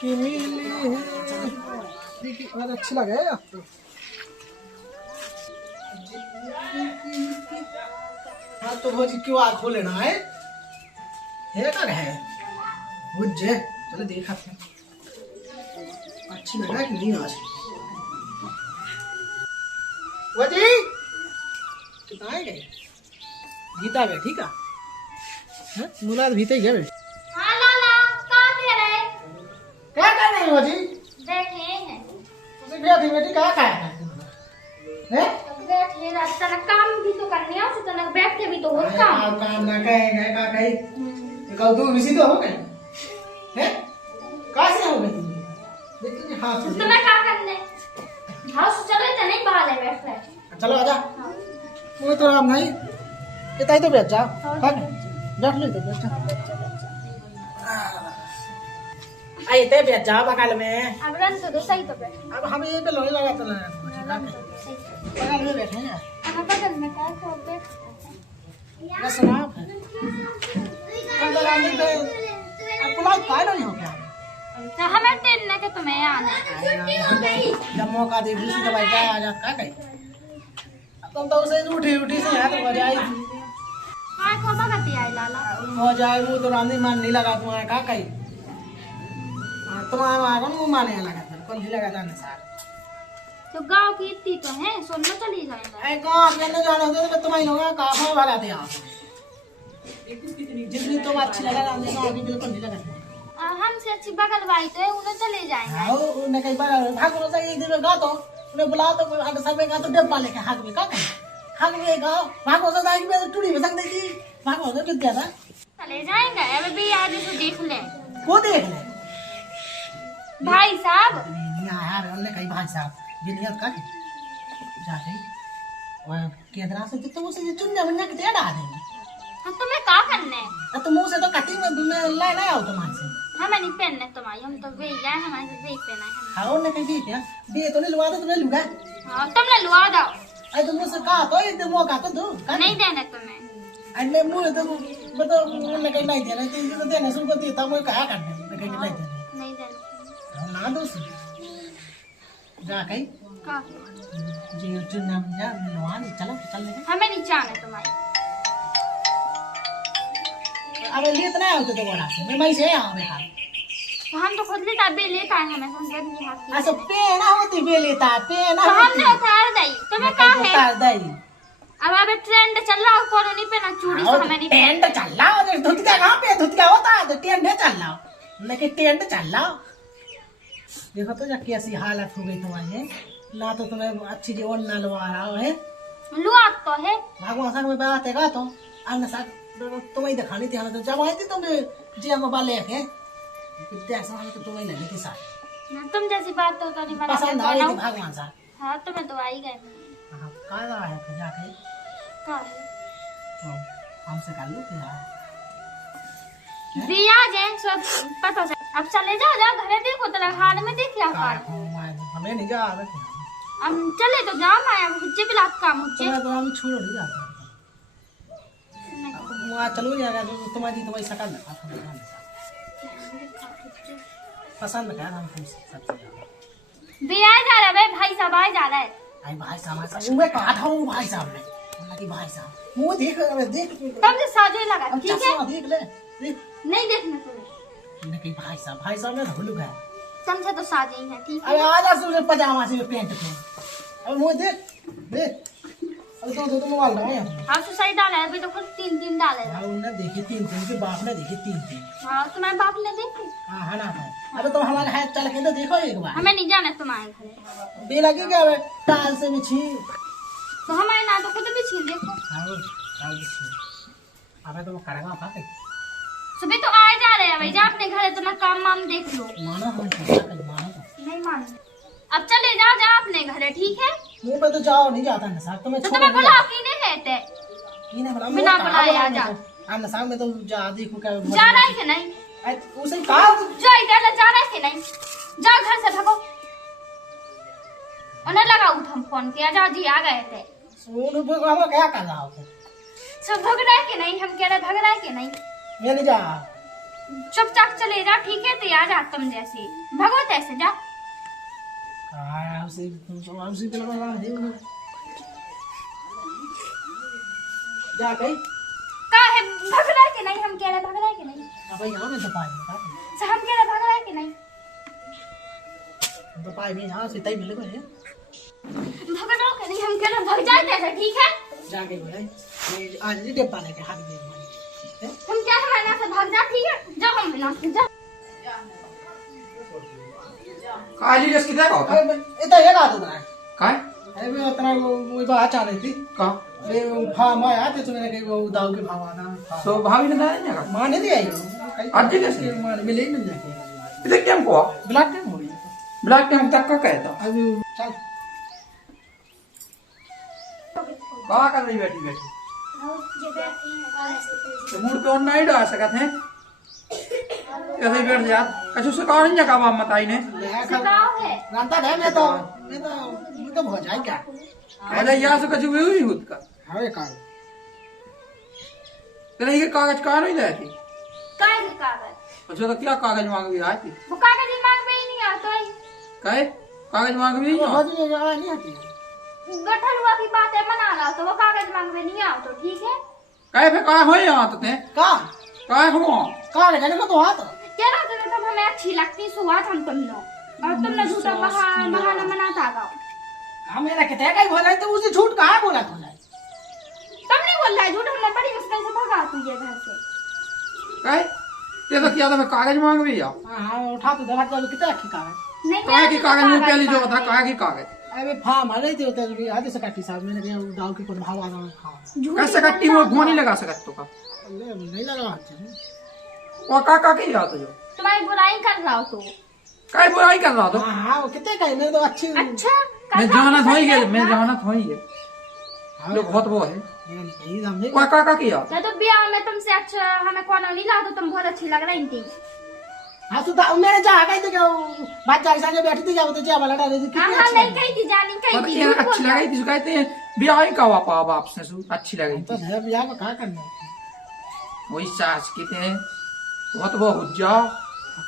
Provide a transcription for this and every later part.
की मिली है और अच्छी लगे आपको। हाँ तो भौजी क्यों आँख खोलेना है कर है बुझे चलो देखा अच्छी लगा कि नहीं आज भौजी कितना है गए गीता गए ठीक है मुराद भीते ही गए। हाँ लाला कहाँ थे रहे? क्या कर रही हो जी? बैठे हैं। तुझे बैठी बेटी क्या खाया है? बैठे रास्ता ना काम भी तो करने आ तो ना बैठ के भी तो हो काम। काम ना कहेंगे का कहीं कल दूर इसी तो हो गए हैं कैसे हो गए तुम? देखिए हाथ तो मैं क्या करने हाउस चले तो नहीं बाहर है बैठ रहे। चलो आजा वो तो राम नहीं इतना ही तो बैठ जा बैठ ले तो बैठ आई ते बैठ जा बगल में अब रन तो सही तो बैठ अब हम ये पे लोही लगा तो ना बगल में बैठे हैं हां बगल में का तो बैठ बस ना अंदर आने पे आपको लाइक पाए नहीं हो क्या तो हमें ट्रेन ने के तुम्हें आना जब मौका दे दूसरी दवाई क्या आ जा का कहीं तुम तो उसे उठी से हाथ हो जाए हां को बगती आई लाला हो जाए वो तो रानी मान नहीं लगा तुम्हारा का कहीं तुम्हारा आगन मुंह माने लगा था कौन ही लगा था ना सार तो गांव की इतनी तो है सुनना चली जाएगा ऐ गांव के न जाने होते तो तुम्हारी लोग कहां भगाते आप जितनी तुम अच्छी लगा रानी गांव की बिल्कुल नहीं लगा हमसे अच्छी बगल वाली तो है उन्हें चले जाएंगे। हां उन्हें कई बार भागो से एक दिन गा तो उन्हें बुला तो कोई आगे सब गा तो डब्बा लेके हाथ में का हाथ में गा भागो से दाई में टूड़ी में संग देखी भागो से कितना था चले जाएंगे अब भी आज तो देख ले वो देख ले भाई साहब नहीं आया रे उन्हें कई भाई साहब जिनियत का जाते और केंद्रा से तो उसे चुन्ना मुन्ना के तेड़ा देंगे हम तुम्हें क्या करने तो मुंह से तो कटिंग में ला ना आओ तुम्हारे से हमें नहीं पहनने तुम्हारी हम तो वे जाए हमारे से वे पहना है हां उन्हें कहीं दी क्या दे तो नहीं लुआ तो तुम्हें लुगा हां तुमने लुआ दो आई तुम मुझसे कहा तो एक दिन मौका तो दो नहीं देने तुम्हें अन्ने मुंह तो मतलब उन्हें कहीं नहीं देना तीन दिन देने सुन को देता मैं कहा करने मैं कहीं नहीं देना नहीं देने ना दो जा कहीं का जी चुन्ना मुन्ना लुआ नहीं चलो चल ले हमें नहीं जाने तुम्हारी अरे लिए इतना होते तो बड़ा से मैं से आओ बेहाल तो हम तो खुद लेता बे लेता है हमें समझ नहीं आती अच्छा पेना होती बे लेता पेना तो हमने उतार दी तुम्हें क्या है उतार दई अब अबे ट्रेंड चल रहा है कौन नहीं पहना चूड़ी से हमें नहीं टेंट चल रहा है धुतिया कहां पे धुतिया होता है तो टेंट चल रहा मैं कि टेंट चल रहा देखो तो जा कैसी हालत हो गई तुम्हारी ना तो तुम्हें अच्छी जीवन ना लवा रहा है लुआ तो है भगवान साहब में बात है का तो अन्ना साहब तुम्हें दिखानी थी हमें तो जब आई थी तुम जी हम बाले के कितने समय तो तुम्हें लगी थी साथ तुम जैसी बात तो नहीं बना पसंद आई थी भगवान साहब हां तुम्हें तो आई गए हां का रहा है फिर जाके का तो हमसे कर लो फिर दिया जे सब पता से अब चले जाओ घरे देखो तेरा हाल में देख क्या कर हमें नहीं जा रहा हम चले तो जाओ मैं मुझे भी लात काम मुझे तो हम छोड़ नहीं जाते वहाँ चलो जाएगा तो तुम्हारी शकल पसंद क्या हम सबसे भी आ जा रहा है भाई साहब आ जा रहा है आई भाई साहब मैं कहा था वो भाई साहब ने कि भाई साहब मुंह देख तुमसे साजो लगा ठीक है देख ले नहीं देखना तुम्हें नहीं भाई साहब ने धुलू गया तुमसे तो साजे ही है ठीक है अरे आजा सूर्य पजामा से पेंट पे अब मुंह देख अब तो तुम मोबाइल रहा है हां तो सही डाला है अभी तो कुछ 3 डाले हां उन्होंने देखी 3 के बाप ने देखी 3 हां तुम्हारे बाप ने देखी हां है ना अबे तुम हमारे हाथ चल के तो देखो एक बार हमें नहीं जाना तुम्हारे घर बे लगी क्या टाल से बिछी तो हमारे ना तो खुद भी छीन देखो हां अबे तुम करेगा पाके सुबह तो आए जा रहे हैं भाई जा अपने घर तुम्हारा काम वाम देख लो मानो हम मानो नहीं मानो अब चले जा अपने घर ठीक है मुंह पे तो जाओ नहीं जाता ना साहब तुम्हें तो तुम्हें बुला की नहीं कहते की नहीं बुला बिना बुलाया जा हम साहब में तो जा देखो क्या जा रहा है कि नहीं उसे कहा जा इधर जा रहा है कि नहीं जा घर से भागो उन्हें लगा हम फोन किया जा जी आ गए थे सुन हम क्या कर रहा हो सब भग रहा है कि नहीं हम कह रहे भग रहा है कि नहीं ये नहीं जा चुपचाप चले जाओ, ठीक है? तैयार जा तुम जैसे भगो तैसे जाओ। जा गई का है भग रहा है कि नहीं? हम कह रहे भग रहा है कि नहीं? अब यहाँ में दबाई हम कह रहे भग रहा है कि नहीं? दबाई में यहाँ से तय मिले को है भग रहा कि नहीं? हम कह रहे भग जाए तैसे, ठीक है? जा गई बोले ये आज नहीं डिब्बा लेके हाथ में हम क्या है महीना से भाग जा, ठीक है? जाओ हम बिना जा। काली रस किधर होता अरे इतना ये का दूना काय अरे मैं उतना वो बात आ रही थी का अरे फार्म आया तो तुमने कहीं वो दाव के भाव आना सो भाभी ने दाया ना का माने दिया आज कैसे माने मिले ही मिल जाके इधर क्या को ब्लड टाइम हो गई ब्लैक टाइम तक का कहता अभी चल का कर रही बैठी बैठी तो मूड पे और नहीं डाल सकत है ऐसे ही बैठ जा कछु से कहा नहीं का बाप मताई ने सिखाओ है। रांता है मैं तो बहुत जाए क्या अरे यहाँ से कछु भी नहीं होता हाँ ये काम तेरे ये कागज कहाँ नहीं दे थी काय के कागज? अच्छा तो क्या कागज मांग भी आई थी वो कागज मांग में ही नहीं आता है। कहे कागज मांग भी नहीं बहुत ये जगह नहीं आती गठल हुआ की बात है मना रहा तो वो कागज मांग में नहीं आओ तो ठीक है? कहे फिर कहा हो यहाँ तो ते कहे हो कहाँ ले जाने को तो हाथ कह रहा था तब हमें अच्छी लगती सुहात हम तुम लोग और तुमने झूठा बहाना मनाता गाओ। हम मेरा कहते हैं कहीं बोला तो उसे झूठ कहाँ बोला तूने तुम नहीं बोल रहा है झूठ, हमने बड़ी मुश्किल से भगा तू ये घर से। कहे ये तो क्या था मैं कागज मांग भी आओ हाँ उठा तो देखा तो कितना अच्छी कागज नहीं कहे की कागज में पहले जो था कहे की कागज अबे फार्म आ रही थी उधर भी आधे से काटी साहब मैंने कहा दाव की कोई भाव आना हाँ कैसे कट्टी में घोनी लगा सकत तो का नहीं लगा हाथ और का की जात जो तुम्हारी बुराई कर रहा हो तो। काय बुराई कर रहा तो हाँ वो कितने का है मेरे तो अच्छी अच्छा मैं जानत होई गए मैं जानत होई गए लोग बहुत वो है यही हमने कोई का की जात तो ब्याह में तुमसे अच्छा हमें कौन नहीं ला तो तुम बहुत अच्छी लग रही थी। हाँ तो मैंने जा गई थी क्या बच्चा के साथ बैठी थी क्या बोलते चावल लड़ा रही थी हाँ हाँ नहीं कही थी जानी कही थी झूठ अच्छी बोल लगी थी कहते हैं ब्याह ही का वापा बाप से अच्छी लगी तो थी है बियाह में कहाँ करना वही सास कहते हैं बहुत वो हो जाओ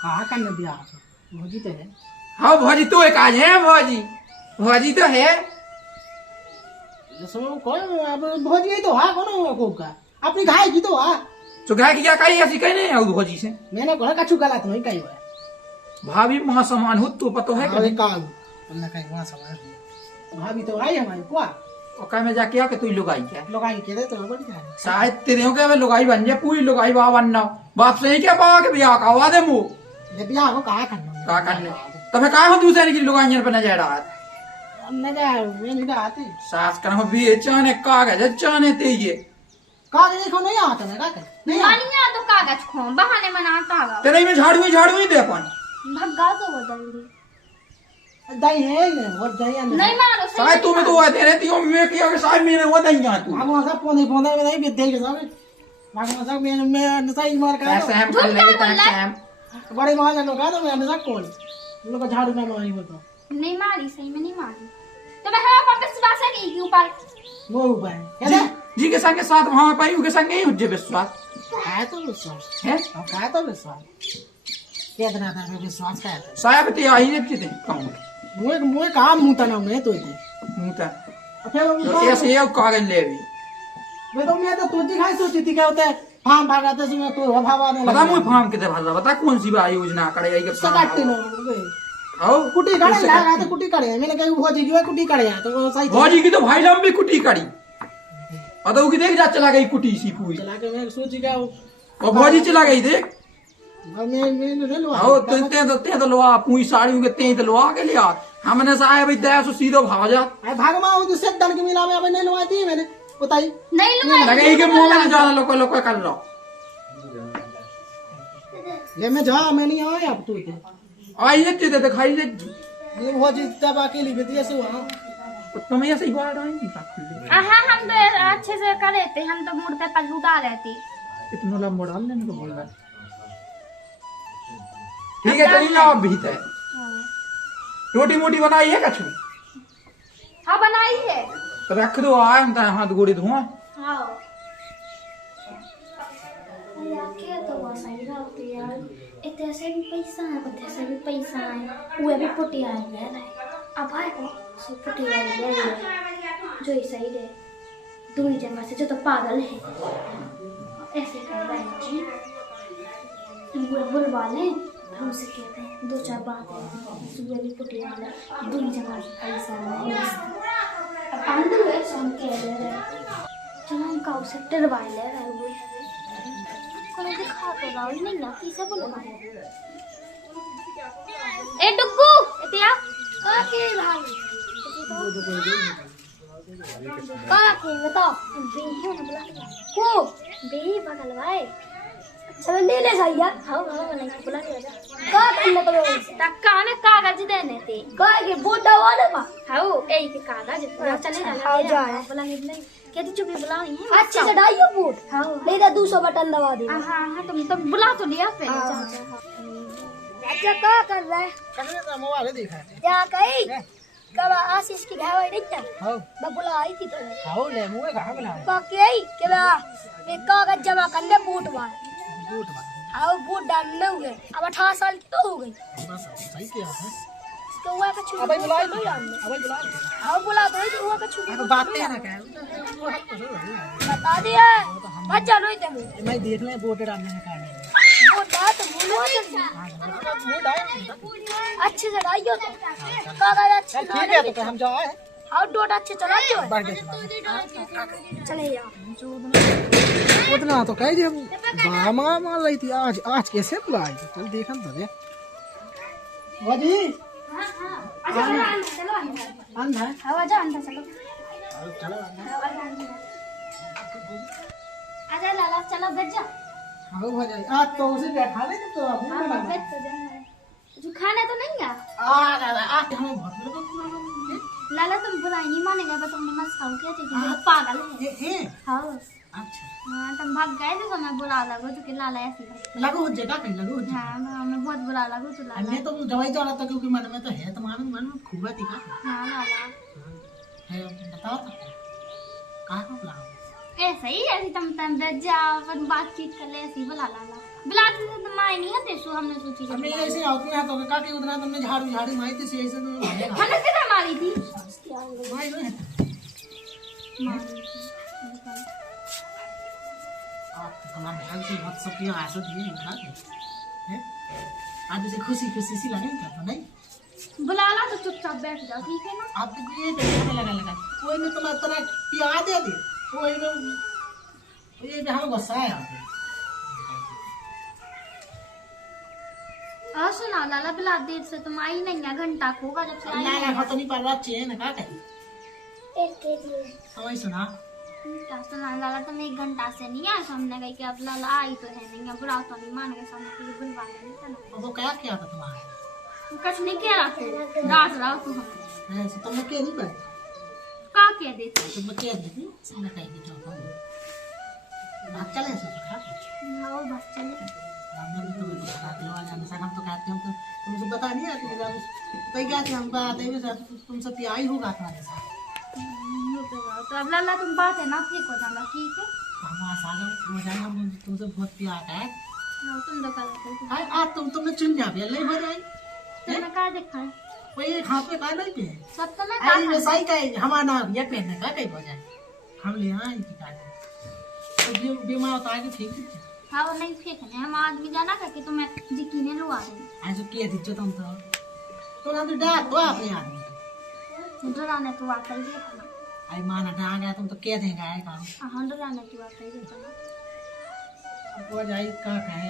कहाँ करना बियाह भोजी तो है हाँ भौजी तो एक आज है भौजी भौजी तो है जैसे कौन अब भोजी ही तो हाँ कौन को का अपनी घाय की तो हाँ तो गाय की क्या कही ऐसी कही नहीं है भौजी से मैंने कहा कछु गलत नहीं कही हुआ भाभी वहाँ समान हो तो पता है हाँ, काम हमने कहीं वहाँ समझ भाभी तो आई हमारी कुआ और कह में जाके आके तू लुगाई क्या लोग आई के तो बड़ी कहानी शायद तेरे हो क्या मैं लुगाई बन जाए पूरी लुगाई बाबा बनना बाप से ही क्या पावा के ब्याह का हुआ दे मुँह ये बियाह को कहाँ करना का करने तब कहा हो दूसरे की लुगाइयां पे न जा रहा हमने कहा मैं नहीं आती सास कर भी चाने कागज चाने ते ये कागज देखो नहीं आता मैं क्या कर नहीं मानिया तो कागज खो बहाने मनाता गा तेरे में झाड़ू ही दे अपन भगा तो वो जल्दी दही है नहीं और दही है नहीं मारो सही शायद तू में तो आते रहती हो मैं किया कि शायद मेरे वो नहीं आ तू हम वहाँ सब पौधे पौधे में नहीं बेच के सब हम सब मैं सही मार का ऐसे हम कर लेंगे तैसे हम बड़े माँ जानो का तो मैं नशा कौन लोग को झाड़ू ना मारी हो तो नहीं मारी सही में नहीं मारी तो मैं हवा पर विश्वास है कि ऊपर वो उपाय जी है जी के संग के साथ वहां पाई के संग नहीं हुज्जे विश्वास है तो विश्वास है अब का तो विश्वास कितना था विश्वास का है शायद ते आई ने थे कहूं मुझे काम मुंह ना मैं तो इधर मुता फिर तो ऐसे ये कागज ले भी मैं तो तुझी खाई सोची थी क्या होता है फार्म भागाते समय तो हवा आने बता मुझे फार्म कितने भर बता कौन सी बा योजना करे के सकाटी नो आओ कुटी करे लगा तो कुटी करे मैंने कही भोजी की कुटी करे तो सही भौजी की तो भाई लंबी कुटी करी और तो की देख जा चला गई कुटी सी पूरी चला के मैं सोची क्या और भौजी चला गई देख मैं ले लो आओ ते तो लोआ पूरी साड़ियों के ते तो लोआ के लिया हमने साया भाई दया सो सीधो भाग जा अरे भागमा हो तो सेट दन के मिला में अब नहीं लवाती है मैंने बताई नहीं लुगाई लगे के मुंह में ज्यादा लोको कर लो ले मैं जा मैं नहीं आया अब तू इधर आई ये ते दिखाई ले ये भोजी तब अकेली बेटिया से वहां तुम ऐसे ही बाहर आई नहीं हाँ हम तो अच्छे से कर रहे थे हम तो मूड पे पल्लू डाल रहे थे इतना लंबा डाल लेने को बोल रहा है ठीक है चलिए ना आप भीतर रोटी मोटी बनाई है कछु हाँ बनाई है तो रख दो आए हम हाथ गोड़ी धुआं हाँ क्या तो सही रहती यार उधर से भी पैसा है, उधर से भी पैसा है, वो भी पुटी आई है ना, अब आए को सो पुटी आई है जो ऐसा ही है, दूरी जगह से जो तो पागल है, ऐसे कर रहे हैं, वो बुलवा ले, हमसे कहते हैं 2-4 बातें, सुबह भी पुटी आई है, दूरी जगह से पैसा है, अब आंदू है सो हम कह रहे हैं, चलो हम काउ से डरवा ले रहे हैं वो कोई दिखा तो रहा नहीं ना किसे बोलूं ए डुग्गू इतिया का के भाई का के बता बेही ना बुला को बेही बगल भाई चल ले ले भैया हां नहीं बुला के का करने तो टक्का ने कागज देने थे का के बोटा वाले बा हां ए के कागज चले जा बुला के क्या तू चुपी बुला नहीं है अच्छे से डाइयो बूट हां ले जा 200 बटन दबा दे हां तुम बुला तो लिया पहले अच्छा क्या कर रहा है कने तो मोबाइल देखा है क्या कही कब आशीष की घाव नहीं था हां मैं बुला आई थी तो हां ले मुए कहां बुला का के के बा ये कागज जमा करने बूट वाले बूट वाले हां बूट डालने हुए अब 18 साल की तो हो गई बस सही किया है तो हुआ का छुपा अबे बुला बुला हां बुला दो जो हुआ का छुपा बातें ना क्या बता दिया अच्छा नहीं थे मैं देख ले बोट डालने में का वो बात बोलो अच्छे से डाइयो तो कागज अच्छे ठीक है तो हम जाए हां डोट अच्छे चला जो बढ़ गए चले जा उतना तो कह हम बामा मान रही थी आज कैसे बुलाई चल देखन तो दे वाजी हां हां अच्छा चलो अंधा हवा जा अंदर चलो चलो आजा लाला चलो बैठ जा हां हो जाए आज तो उसे बैठा ले तो अभी हां बना बैठ तो जा जो खाना तो नहीं है आज हम बहुत लोग लाला तुम बुराई नहीं मानेगा बस हमने मस्त खाओ क्या चाहिए पागल है ये हां अच्छा हां तुम भाग गए थे तो मैं बुला लगो तो कि लाला ऐसी लगो हो जगह कहीं लगो हां मैं बहुत बुला लगो तो लाला मैं तो दवाई तो रहा था क्योंकि मन में तो है तुम्हारे मन में खूब है दिखा हां लाला है बताओ तो कहां को बुलाओ ऐसे ही ऐसी तुम बैठ जाओ अपन बातचीत कर ले ऐसी बुला लाला बुलाते थे तो माय नहीं आते सो हमने सोची हमने ऐसे आउट में तो का कि उतना तुमने झाड़ू मारी थी ऐसे तो भागेगा हमने किधर मारी थी भाई नहीं हमारे ध्यान से बहुत सब पिया आसो दिए ना है आज से खुशी सी लगे तो नहीं बुला ला तो चुपचाप बैठ जाओ ठीक है ना आप तो ये देखने लगा कोई ने तुम्हारा तरह पिया दे दे कोई ने ये जहां गुस्सा है आप सुना लाला बिला देर से तुम आई नहीं है घंटा होगा जब से आई ना ना तो नहीं पर बात चाहिए ना का कही एक के लिए समझ सुना क्या सुना लाला तुम 1 घंटा से नहीं आए हमने कही कि अब लाला आई तो है नहीं बुरा तो नहीं मान के सामने के लिए बुलवा नहीं था ना तो क्या किया था तुम्हारा कुछ नहीं किया रहा रात रहा तू हम ऐसे तुमने क्या नहीं कर का कह देते तुमने क्या दी समझ कही थी जो बात चले सो आओ बस चले हमने भी तुम्हें बता दिया आज हम सब तो कहते हम तो तुमसे बता नहीं आती तो क्या थे हम बात है तुमसे प्यार होगा तुम्हारे साथ तो अब लाला तुम बात है ना ठीक हो जाना ठीक है हमारा सागर रोजाना हम तुमसे बहुत प्यार है तुम तो कर हाय आज तुमने चुन जा भी ले हो जाए तुमने का देखा है कोई एक हाथ में का नहीं पे सब तो मैं आई में सही का हमारा नाम ये पहनने का कहीं हो जाए हम ले आए की का तो बीमार होता है कि ठीक हाँ वो नहीं फेंकने हम आदमी जाना करके तुम्हें यकीने लो आ रहे ऐसे किए दिक्कत तुम तो ना तो डाल तो अपने आदमी डराने तो आता ही है ना आई माना डा गया तुम तो क्या देगा है काम हाँ डराने तो आता ही है ना अब वो जाए का कहे ये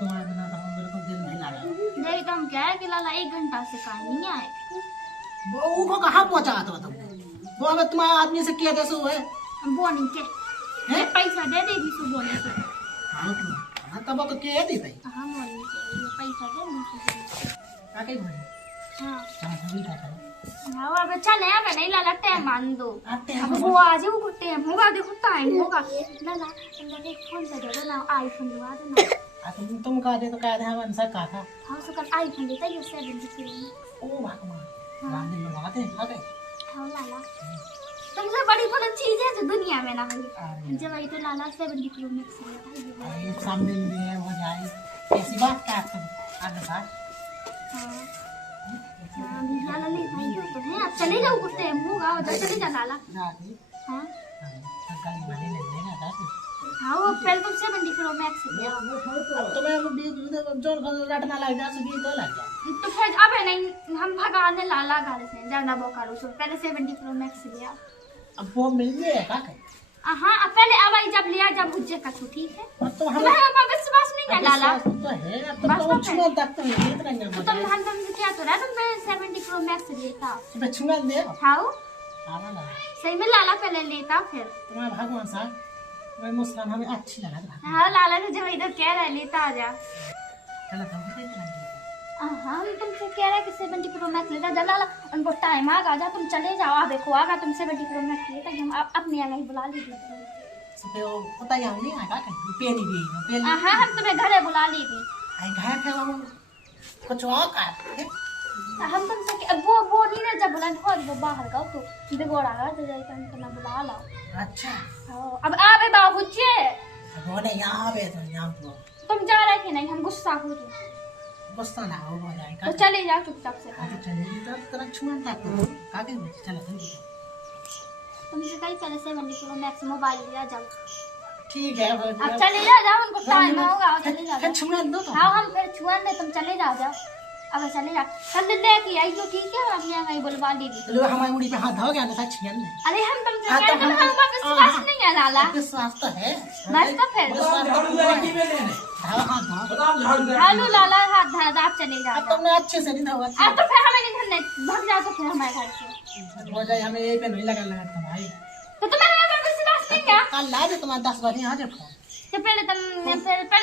तुम्हारे बिना तो हम बिल्कुल दिल नहीं लगा देवी तो हम क्या है कि लाला 1 घंटा से कहीं नहीं आए वो को कहाँ पहुँचा तो तुम वो अगर तुम्हारे आदमी से किया जैसे है बोनी के पैसा दे देगी सो बोने से हाँ तब तो क्या दी भाई हाँ बोनी के पैसा दे मुझे क्या कहीं भाई हाँ हाँ सभी का था हाँ अब चले अब नहीं लाला टाइम मान दो आते अब वो आ जाओ को टाइम होगा देखो टाइम होगा लाला अंदर एक फोन से दे दो ना आईफोन दिवा देना तुम कहा दे तो कहा दे हम अंसा कहा था हाँ सो कल आईफोन देता है 7 जी ओ भगवान राम दिन लगाते आ गए हाँ लाला तुमसे बड़ी बड़ी चीज है जो दुनिया में ना हो अरे जब आई तो लाला 7 जी मैक्स अरे सामने में हो जाए कैसी बात कर तुम आगे बात हाँ अभी लाला ले भाई तो है अब चले जाओ कुछ टाइम होगा उधर चले जा लाला दादी हाँ सरकारी वाले ले लेना दादी हाँ वो पहले तुम 70 प्रो मैक्स लिया अब तो मैं जोन को रटना लग जा सकी तो लग जाए तो फिर अब है नहीं हम भगाने लाला घर से ज्यादा बोकारो सो पहले 70 प्रो मैक्स लिया अब वो मिल गया का हाँ अब पहले अब आई जब लिया जब हुज्जे का छू ठीक है अब तो हम तुम्हें हम विश्वास नहीं है लाला तो है अब तो छुआ तक तो नहीं इतना नहीं तो तुम हम तुमसे क्या तो रहा तुम पहले 70 प्रो मैक्स लेता मैं छुआ दे हाँ आवा ना सही में लाला पहले लेता फिर तुम्हारा भगवान साहब मैं मुस्कान हमें अच्छी लगा हाँ लाला ने जब इधर कह रहा है लेता आ जा चलो तो कितने हाँ हम तुमसे कह रहे हैं कि 70 प्रो मैक्स लेता जा लाला उनको टाइम आगा जा तुम चले जाओ आ देखो आगा तुम 70 प्रो मैक्स लेता हम अपने यहाँ ही बुला लीजिए सुबह वो पता ही नहीं आएगा कि पेनी भी पेनी हाँ हम तुम्हें घरे बुला ली थी आई घर के वो कुछ और का हम तुमसे वो नहीं ना जब बुला और वो बाहर गए तो बिगोड़ आ गया तो जाए तुम बुला लाओ अच्छा अब आवे बाबू जी वो नहीं यहाँ पे तो यहाँ तो तुम जा रहे थे नहीं हम गुस्सा हो रहे गुस्सा ना हो जाएगा तो चले जाओ चुपचाप से आगे चलेगी तो तेरा छुआ तक तो आगे चलो चलो तुमसे कहीं पहले 70 प्रो मैक्स मोबाइल लिया जाओ ठीक है अब चले जाओ उनको टाइम होगा चले जाओ छुआ दो तो हाँ हम फिर छुआ दे तुम चले जाओ अब चले जाओ कल लेके आई जो ठीक है हम यहाँ कहीं बुलवा ली लो हमारी उड़ी पे हाथ धो गया ना सच छियन ले अरे हम तुमसे कह रहे हैं हमारा विश्वास नहीं है लाला विश्वास तो है बस तो फिर झाड़ू लड़की में लेने हाथ धो बताओ झाड़ू लड़की हालो लाला हाथ धरा आप चले जाओ अब तुमने अच्छे से नहीं धोआ अब तो फिर हमें नहीं धरने भाग जाओ तो फिर हमारे घर से हो जाए हमें यही पे नहीं लगा लगा भाई तो तुम्हें हमारा विश्वास नहीं है कल ला दे तुम्हारे 10 बजे आ जाओ तो पहले तुम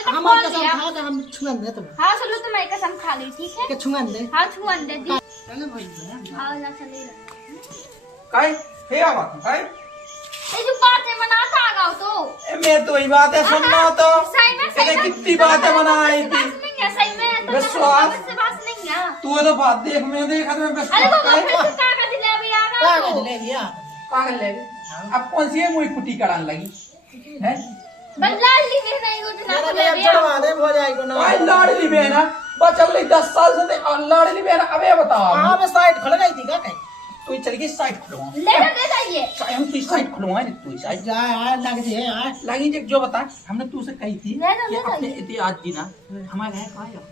हम खोल कसम दिया खा के हम छुअन दे तुम्हें हाँ सुनो तुम एक कसम खा ली ठीक है के छुअन दे हाँ छुअन दे दी चलो भाई हाँ ना चले जाओ काय हे आवाज काय ये जो बातें मनाता आ गाओ तो ए मैं तो ही बातें सुनना तो सही में कहते कितनी बातें बनाई थी विश्वास नहीं है सही में तो विश्वास? विश्वास नहीं है तू तो बात देख मैं देखा तो मैं अरे वो विश्वास फिर से कागज ले अभी आ का गया ले लिया पागल ले गए। अब कौन सी है मुई कुटी कराने लगी है बस लाली भी नहीं हो जना मेरा तो ले ले लिया चढ़वा दे हो जाएगा ना काय लाडली बहन बचल रही 10 साल से ते लाडली बहन अबे बताओ हां मैं साइड खुल गई थी का कहीं तू ही चल गई साइड खुलवा ले जाइए हम तू साइड खुलवा है तू साइड जा यार लग जे यार लगी जो बता हमने तू से कही थी ले लो, कि ले लो। अपने इति आज जी ना हमारे है कहां जा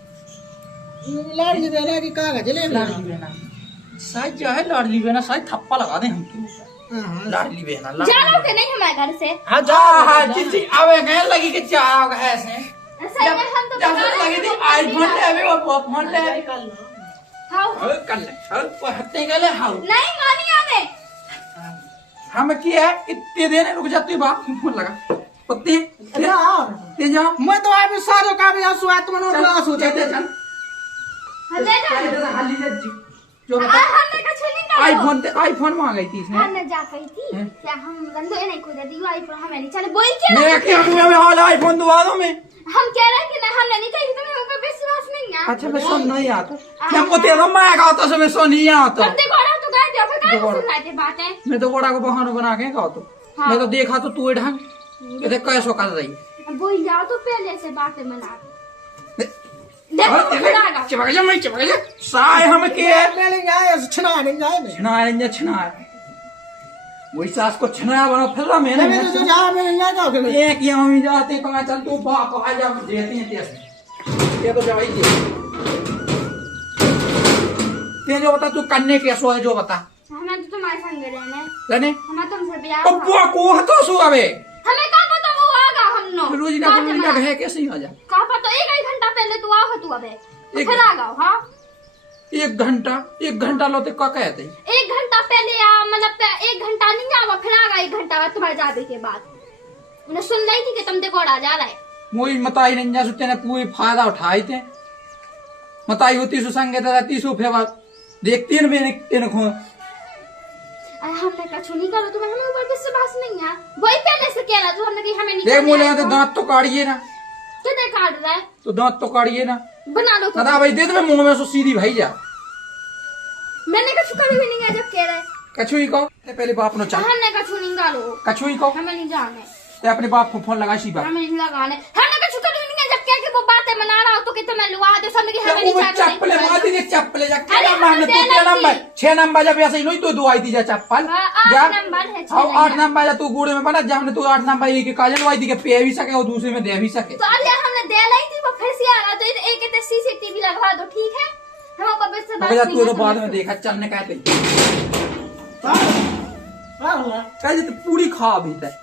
लाडली बेना की कागज ले लाडली बहन शायद जो है लाडली बहन शायद थप्पा लगा दे हम तू लाडली बहन जा रहे थे नहीं हमारे घर से हां जा हाँ जी आवे गए लगी कि चार गए ऐसे सही में हम तो जब लगी थी आईफोन ले अबे वो फोन ले कल हाँ कल ले हत्ते गले हाउ नहीं मानी आने हम किया है इतने देर रुक जाती बात फोन लगा पत्ते ते जा मैं तो आज सारो का भी आंसू आ तुम नो आंसू चल दे चल ले जा हाली जा जो बता हमने का छुनी का आईफोन मांग गई थी इसने हमने जा कही थी क्या हम गंदो नहीं को दे दियो आईफोन हमें नहीं चले बोल क्या मैं क्या हूं मैं हाल आईफोन दवा दूं मैं हम कह रहे हैं कि ना हमने नहीं कही तुम्हें हम पे विश्वास नहीं है अच्छा मैं सुन नहीं आता क्या मुझे तो मैं गाता से मैं सुन नहीं आता तुम देखो ना तू गए थे फिर क्या सुनाई थी बातें मैं तो गोड़ा को बहाना बना के गाता हाँ। मैं तो देखा तो तू ढंग ये कैसो कर रही वो या तो पहले से बातें मना और देखो चिपक जा मैं चिपक जा साय हम के मेरे जाए छना नहीं जाए मैं छना वही सास को छना बना फिर रहा मैंने मैं तो जा मैं जा जाओ के एक यहाँ भी जाते कहाँ चल तू बाप आ जा देते हैं तेरे ये तो जवाई दे ते जो बता तू करने के सो है जो बता हमें तो तुम्हारे संग रहने रहने हमें तुमसे ब्याह पप्पू को हतो सो अबे हमें का पता वो आगा हम नो रोज ना है कैसे आ जा का पता एक घंटा पहले तू आओ तू अबे एक- फिर आ गाओ हाँ 1 घंटा लोते का कहते 1 घंटा पहले आ मतलब 1 घंटा नहीं आवा फिर आगा 1 घंटा बाद तुम्हारे जाने के बाद उन्हें सुन रही थी कि तुम देखो आ जा रहा है मोई मताई नहीं जा सुते ने पूरी फायदा उठाई थे मताई होती सु संगे रहती सु फेवा देखती न मैंने तेन खो अरे हमने कहा नहीं करो तुम्हें हमें ऊपर विश्वास नहीं है वही पहले से कह रहा जो हमने कही हमें नहीं देख करना मोले है। तो दांत तो काढ़िए ना किधर काट रहा है तो दांत तो काढ़िए ना बना लो तुम। दादा भाई दे दे मुंह में सो सीधी भाई जा मैंने कछु कभी भी नहीं किया जब कह रहे कछुई को पहले बाप नो चल हमने कछु नहीं गालो कछुई को हमें नहीं जाने ते अपने बाप को फोन लगा सी बात हमें नहीं लगाने हमने कछु कभी नहीं किया जब कह के वो बातें बना रहा हूँ तो कि तुम्हें लुआ दे सब हमें नहीं चाहिए चप्पल मारती थी चप्पल जा अरे, हमने दे तो लगी। नंबर 6 नंबर जब ऐसे ही नहीं तो दो आई थी जा चप्पल हाँ, 8 जा नंबर है, 6 और नहीं 8 नंबर जा तू गुड़े में बना जा हमने तू 8 नंबर एक काजल वाई थी के पे भी सके और दूसरे में दे भी सके तो अब यार हमने दे लाई थी वो फिर से आ रहा तो एक एक सीसीटीवी लगवा दो ठीक है हम ऊपर से बात मगर नहीं तू तो है बाद तुमसे। में देखा चलने कहते क्या हुआ कहे तो पूरी खा भी थे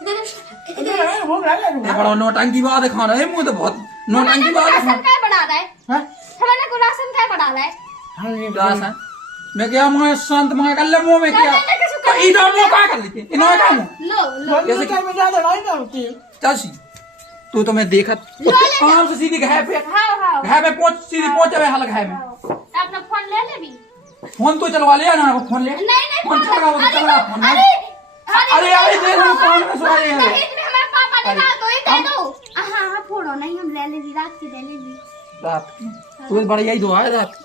वो ये बड़ा नौटंकी बात है खाना है मुंह तो बहुत नौटंकी बात है राशन कार्ड बना रहा है हाँ हमारे को राशन कार्ड बना रहा है राशन मैं क्या मैं संत मैं कर ले मुंह में क्या करने का शुक्र है। इधर मुंह का कर लेते इन्होंने का मुंह लो लो जैसे टाइम में ज्यादा नहीं करती चल तू तो मैं देखा काम से सीधी घर पे हाँ हाँ घर पे पहुंच सीधी पहुंचे हल घर में अपना फोन ले ले भी फोन तो चलवा लिया ना फोन ले नहीं फोन चलवा वो चलवा फोन अरे अरे अरे दे दो फोन में सो रहे हैं इसमें हमारे पापा ने कहा तो ये दे दो हाँ हाँ फोड़ो नहीं हम ले ले रात की ले ले रात तू बड़ा यही दुआ है रात